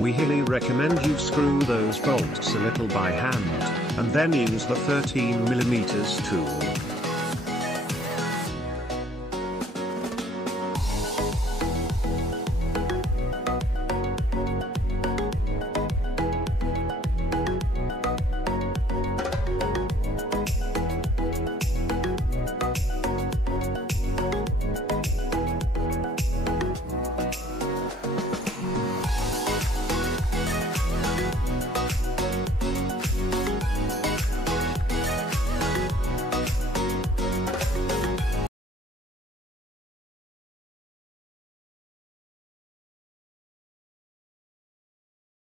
We highly recommend you screw those bolts a little by hand, and then use the 13mm tool.